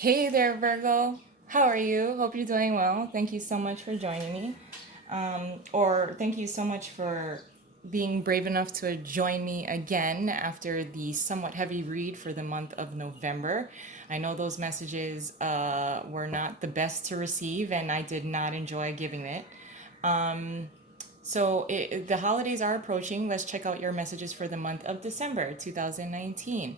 Hey there, Virgo. How are you? Hope you're doing well. Thank you so much for joining me. Or thank you so much for being brave enough to join me again after the somewhat heavy read for the month of November. I know those messages were not the best to receive, and I did not enjoy giving it. The holidays are approaching. Let's check out your messages for the month of December 2019.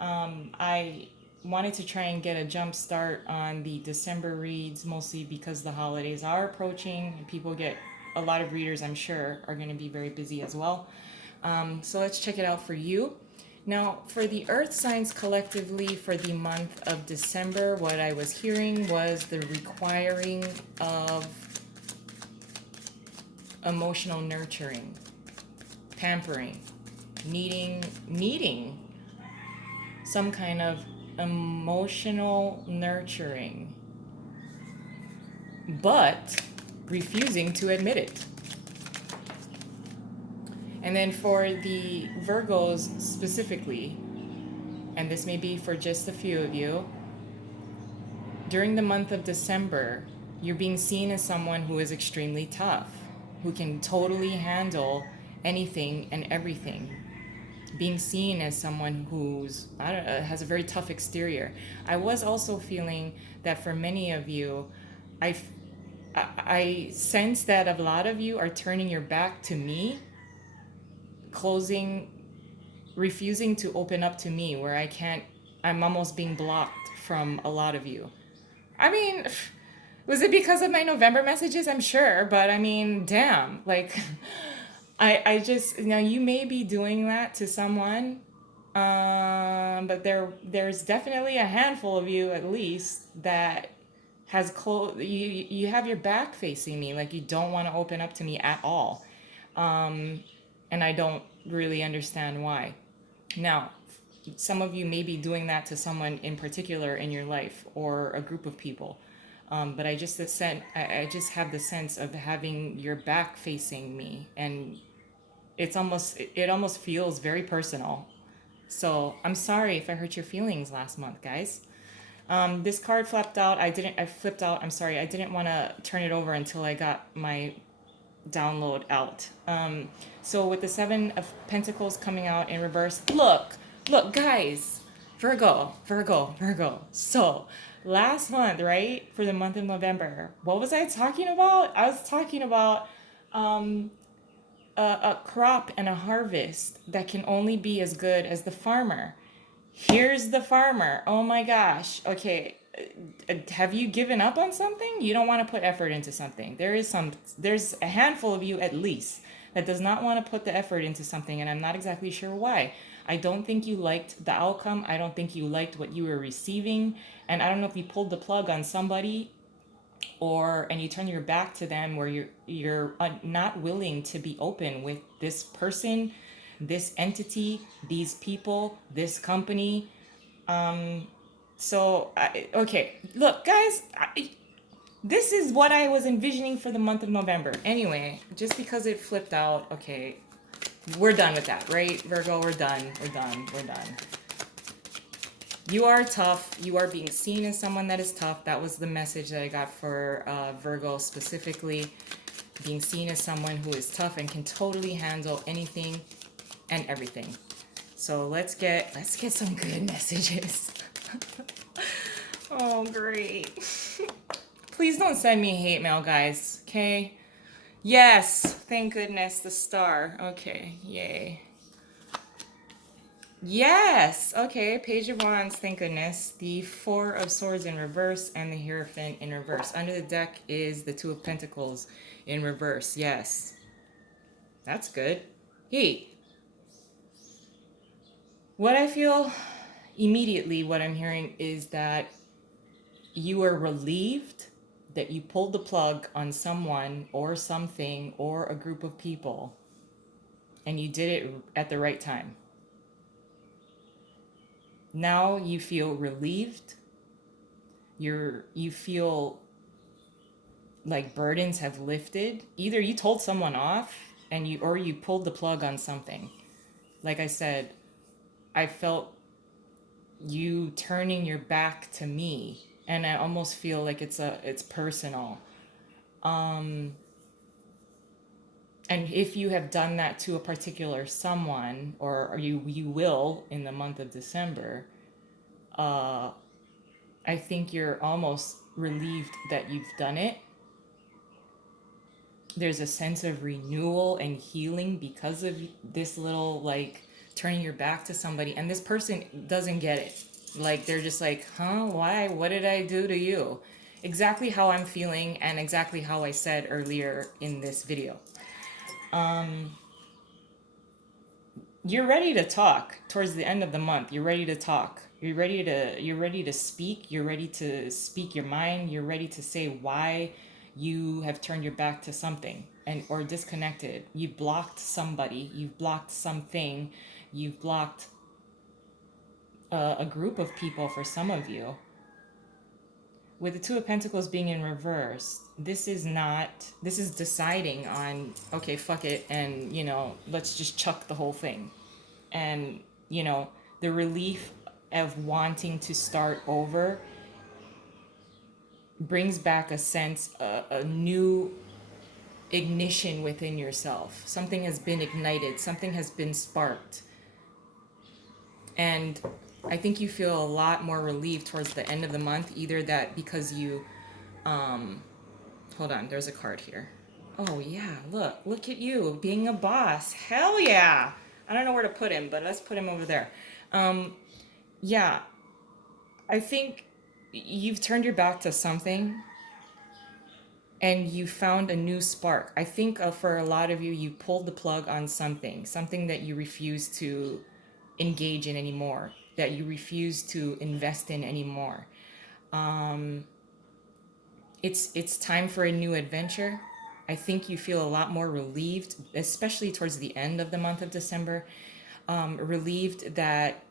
I wanted to try and get a jump start on the December reads, mostly because the holidays are approaching and people get a lot of readers, I'm sure, are going to be very busy as well. So let's check it out for you. Now, for the earth signs collectively for the month of December, what I was hearing was the requiring of emotional nurturing, pampering, needing some kind of emotional nurturing, but refusing to admit it. And then for the Virgos specifically, and this may be for just a few of you, during the month of December, you're being seen as someone who is extremely tough, who can totally handle anything and everything. Being seen as someone who's has a very tough exterior. I was also feeling that for many of you, I I sense that a lot of you are turning your back to me, closing, refusing to open up to me, where I can't. I'm almost being blocked from a lot of you. I mean, was it because of my November messages? I'm sure, but I mean, damn, like, I just, you may be doing that to someone, but there's definitely a handful of you at least that has you have your back facing me, like you don't want to open up to me at all, and I don't really understand why. Now, some of you may be doing that to someone in particular in your life or a group of people. But I just have the sense of having your back facing me, and it almost feels very personal. So I'm sorry if I hurt your feelings last month, guys. This card flipped out. I flipped out. I'm sorry. I didn't want to turn it over until I got my download out. So with the Seven of Pentacles coming out in reverse, look, guys, Virgo. So last month, right, for the month of November, what was I talking about? I was talking about a crop and a harvest that can only be as good as the farmer. Here's the farmer. Oh my gosh. Okay. Have you given up on something? You don't want to put effort into something. There's a handful of you at least that does not want to put the effort into something, and I'm not exactly sure why. I don't think you liked the outcome. I don't think you liked what you were receiving, and I don't know if you pulled the plug on somebody or and you turn your back to them, where you're not willing to be open with this person, this entity, these people, this company. Okay, look, guys, this is what I was envisioning for the month of November. Anyway, just because it flipped out, okay, we're done with that, right, Virgo? We're done. We're done. You are tough. You are being seen as someone that is tough. That was the message that I got for Virgo specifically. Being seen as someone who is tough and can totally handle anything and everything. So let's get some good messages. Oh, great. Please don't send me hate mail, guys. Okay? Yes. Thank goodness. The star. Okay. Yay. Yes. Okay. Page of Wands. Thank goodness. The Four of Swords in reverse and the Hierophant in reverse. Under the deck is the Two of Pentacles in reverse. Yes. That's good. Hey. What I feel immediately, what I'm hearing is that you are relieved that you pulled the plug on someone or something or a group of people, and you did it at the right time. Now you feel relieved. You feel like burdens have lifted. Either you told someone off and you pulled the plug on something. Like I said, I felt you turning your back to me, and I almost feel like it's personal. Um, and if you have done that to a particular someone, or you will in the month of December, uh, I think you're almost relieved that you've done it. There's a sense of renewal and healing because of this little, like, turning your back to somebody, and this person doesn't get it. Like, they're just like, huh, why, what did I do to you? Exactly how I'm feeling, and exactly how I said earlier in this video. um you're ready to talk towards the end of the month. You're ready to talk. You're ready to speak. You're ready to speak your mind. You're ready to say why you have turned your back to something, and or disconnected. You've blocked somebody, you've blocked something, you've blocked a group of people. For some of you, with the Two of Pentacles being in reverse, this is not, this is deciding on, okay, fuck it, and let's just chuck the whole thing. And the relief of wanting to start over brings back a sense, a new ignition within yourself. Something has been ignited, something has been sparked. And I think you feel a lot more relieved towards the end of the month, either that because you hold on, there's a card here. Oh yeah, look at you being a boss. Hell yeah. I don't know where to put him, but let's put him over there. Yeah, I think you've turned your back to something, and you found a new spark. I think for a lot of you, you pulled the plug on something that you refuse to engage in anymore, that you refuse to invest in anymore. Um, it's time for a new adventure. I think you feel a lot more relieved, especially towards the end of the month of December. Relieved that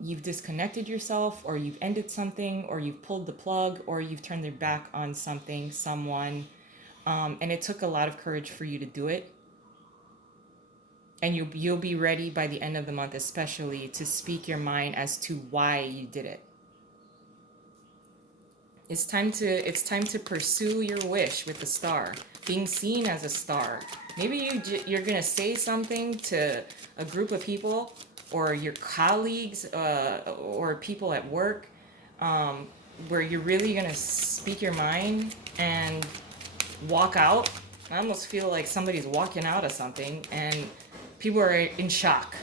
you've disconnected yourself, or you've ended something, or you've pulled the plug, or you've turned your back on something, someone. And it took a lot of courage for you to do it. And you'll be ready by the end of the month, especially to speak your mind as to why you did it. It's time to pursue your wish with the star, being seen as a star. Maybe you're gonna say something to a group of people, or your colleagues, or people at work, where you're really gonna speak your mind and walk out. I almost feel like somebody's walking out of something, and people are in shock,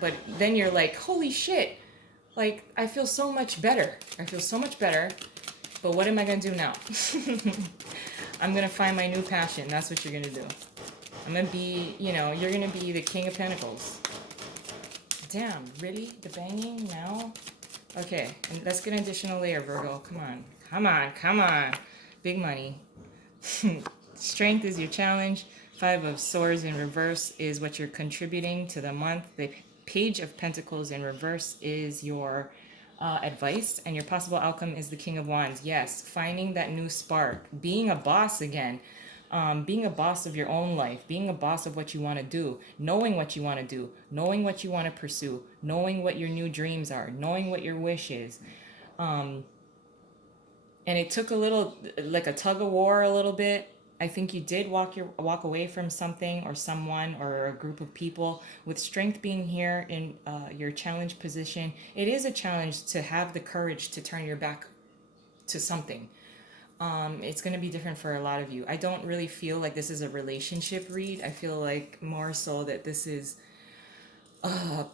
But then you're like, holy shit! Like, I feel so much better. I feel so much better. But what am I gonna do now? I'm gonna find my new passion. That's what you're gonna do. I'm gonna be, you're gonna be the King of Pentacles. Damn, really? The banging now? Okay, and let's get an additional layer, Virgo. Come on. Come on, come on. Big money. Strength is your challenge. Five of Swords in reverse is what you're contributing to the month. The Page of Pentacles in reverse is your advice, and your possible outcome is the King of Wands. Yes, finding that new spark, being a boss again, being a boss of your own life, being a boss of what you want to do, knowing what you want to do, knowing what you want to pursue, knowing what your new dreams are, knowing what your wish is. And it took a little, like a tug of war, a little bit. I think you did walk away from something or someone or a group of people. With strength being here in your challenge position, it is a challenge to have the courage to turn your back to something. It's going to be different for a lot of you. I don't really feel like this is a relationship read. I feel like more so that this is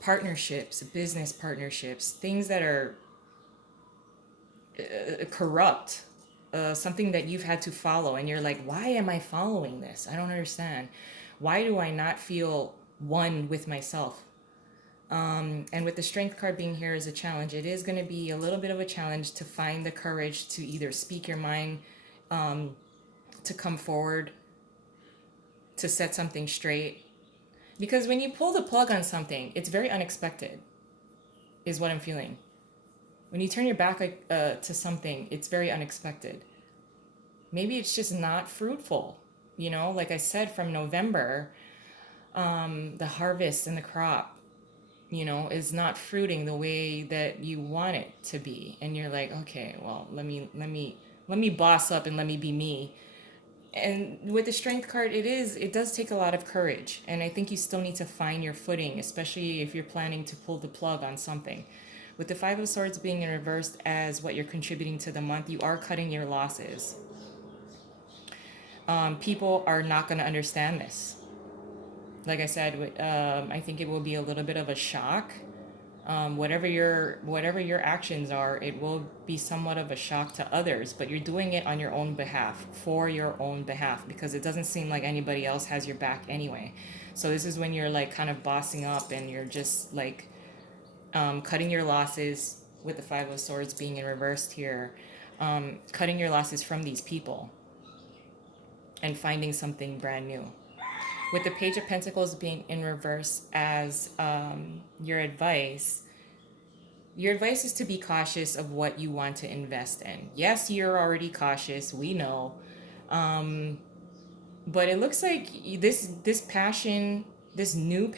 partnerships, business partnerships, things that are corrupt, something that you've had to follow, and you're like, why am I following this? I don't understand. Why do I not feel one with myself? And with the Strength card being here as a challenge, it is going to be a little bit of a challenge to find the courage to either speak your mind, to come forward, to set something straight. Because when you pull the plug on something, it's very unexpected, is what I'm feeling. When you turn your back to something, it's very unexpected. Maybe it's just not fruitful. Like I said, from November, the harvest and the crop, is not fruiting the way that you want it to be. And you're like, okay, well, let me boss up and let me be me. And with the strength card, it does take a lot of courage. And I think you still need to find your footing, especially if you're planning to pull the plug on something. With the Five of Swords being in reversed as what you're contributing to the month, you are cutting your losses. People are not going to understand this. Like I said, I think it will be a little bit of a shock. Whatever your actions are, it will be somewhat of a shock to others. But you're doing it on your own behalf, for your own behalf, because it doesn't seem like anybody else has your back anyway. So this is when you're like kind of bossing up, and you're just like cutting your losses. With the Five of Swords being in reversed here, cutting your losses from these people and finding something brand new. With the Page of Pentacles being in reverse as your advice is to be cautious of what you want to invest in. Yes, you're already cautious, we know. But it looks like this passion, this new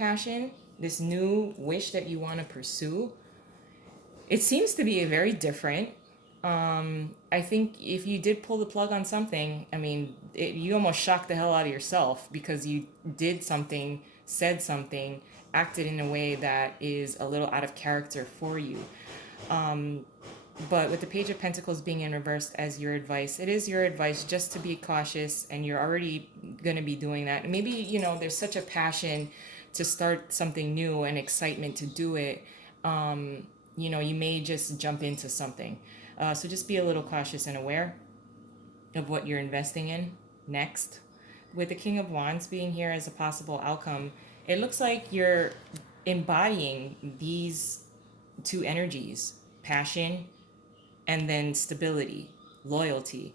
wish that you want to pursue, it seems to be very different. I think if you did pull the plug on something, I mean, you almost shocked the hell out of yourself because you did something, said something, acted in a way that is a little out of character for you. But with the Page of Pentacles being in reverse as your advice, it is your advice just to be cautious, and you're already going to be doing that. Maybe, there's such a passion to start something new and excitement to do it. You may just jump into something. So just be a little cautious and aware of what you're investing in next. With the King of Wands being here as a possible outcome, it looks like you're embodying these two energies: passion and then stability, loyalty.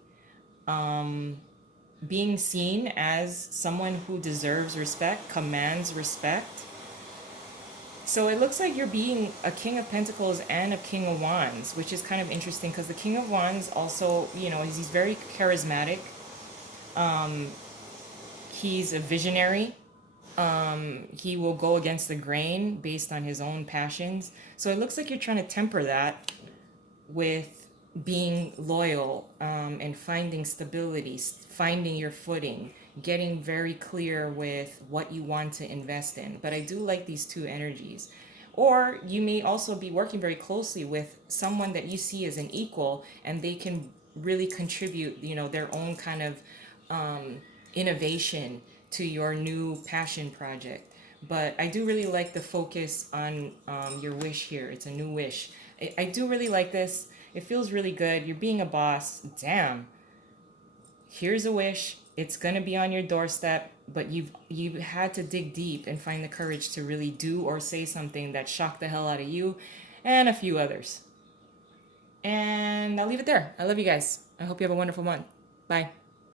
Being seen as someone who deserves respect, commands respect. So it looks like you're being a King of Pentacles and a King of Wands, which is kind of interesting because the King of Wands also, he's very charismatic. He's a visionary. He will go against the grain based on his own passions. So it looks like you're trying to temper that with being loyal, and finding stability, finding your footing, getting very clear with what you want to invest in. But I do like these two energies. Or you may also be working very closely with someone that you see as an equal, and they can really contribute, their own kind of innovation to your new passion project. But I do really like the focus on your wish here. It's a new wish. I do really like this. It feels really good. You're being a boss. Damn. Here's a wish. It's gonna be on your doorstep, but you've had to dig deep and find the courage to really do or say something that shocked the hell out of you and a few others. And I'll leave it there. I love you guys. I hope you have a wonderful month. Bye.